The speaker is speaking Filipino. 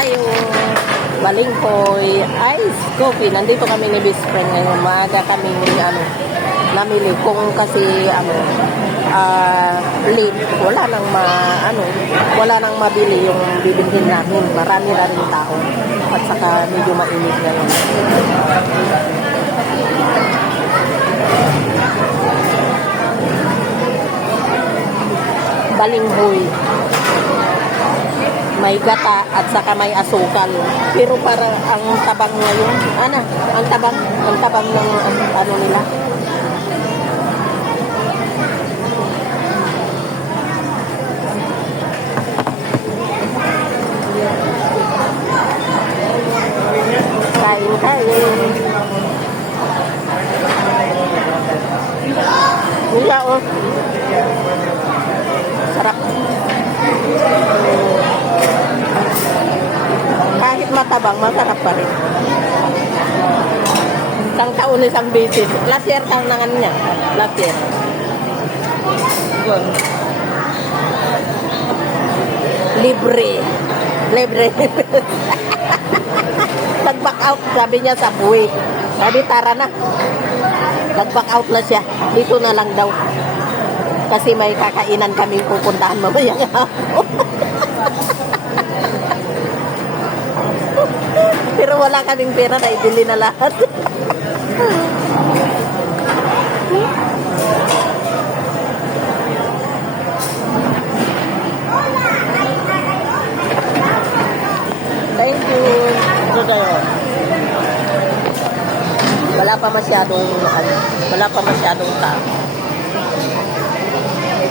tayo. Balinghoy Ice Coffee. Nandito kami ni Best Friend ngayon. Maaga kami namili kung kasi late. Wala nang mabili yung bibilhin namin. Marami na rin tao. At saka medyo mainit ngayon. Balinghoy. May gata at saka may asukal. Pero para ang tabang ngayon, ang tabang ng nila. Kain. Nila sarap. Kahit matabang, masarap pa rin. Isang taon, isang beses. Last year tanangan niya. Last year. Libre. Nag-back out, sabi niya sa buwi. Sabi, tara na. Nag-back out na siya. Dito na lang daw. Kasi may kakainan kaming pupuntahan mamaya. Pero wala kaming pera na ibili na lahat. Thank you. Ito tayo. Wala pa masyadong tao.